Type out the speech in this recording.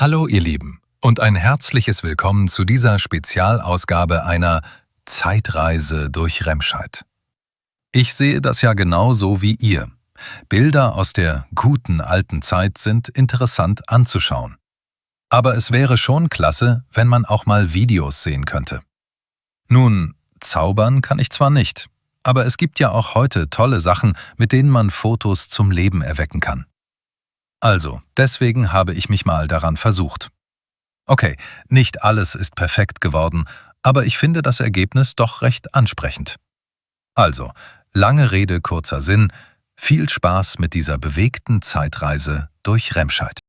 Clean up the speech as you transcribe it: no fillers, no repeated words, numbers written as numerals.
Hallo ihr Lieben und ein herzliches Willkommen zu dieser Spezialausgabe einer Zeitreise durch Remscheid. Ich sehe das ja genauso wie ihr. Bilder aus der guten alten Zeit sind interessant anzuschauen. Aber es wäre schon klasse, wenn man auch mal Videos sehen könnte. Nun, zaubern kann ich zwar nicht, aber es gibt ja auch heute tolle Sachen, mit denen man Fotos zum Leben erwecken kann. Also, deswegen habe ich mich mal daran versucht. Okay, nicht alles ist perfekt geworden, aber ich finde das Ergebnis doch recht ansprechend. Also, lange Rede, kurzer Sinn, viel Spaß mit dieser bewegten Zeitreise durch Remscheid.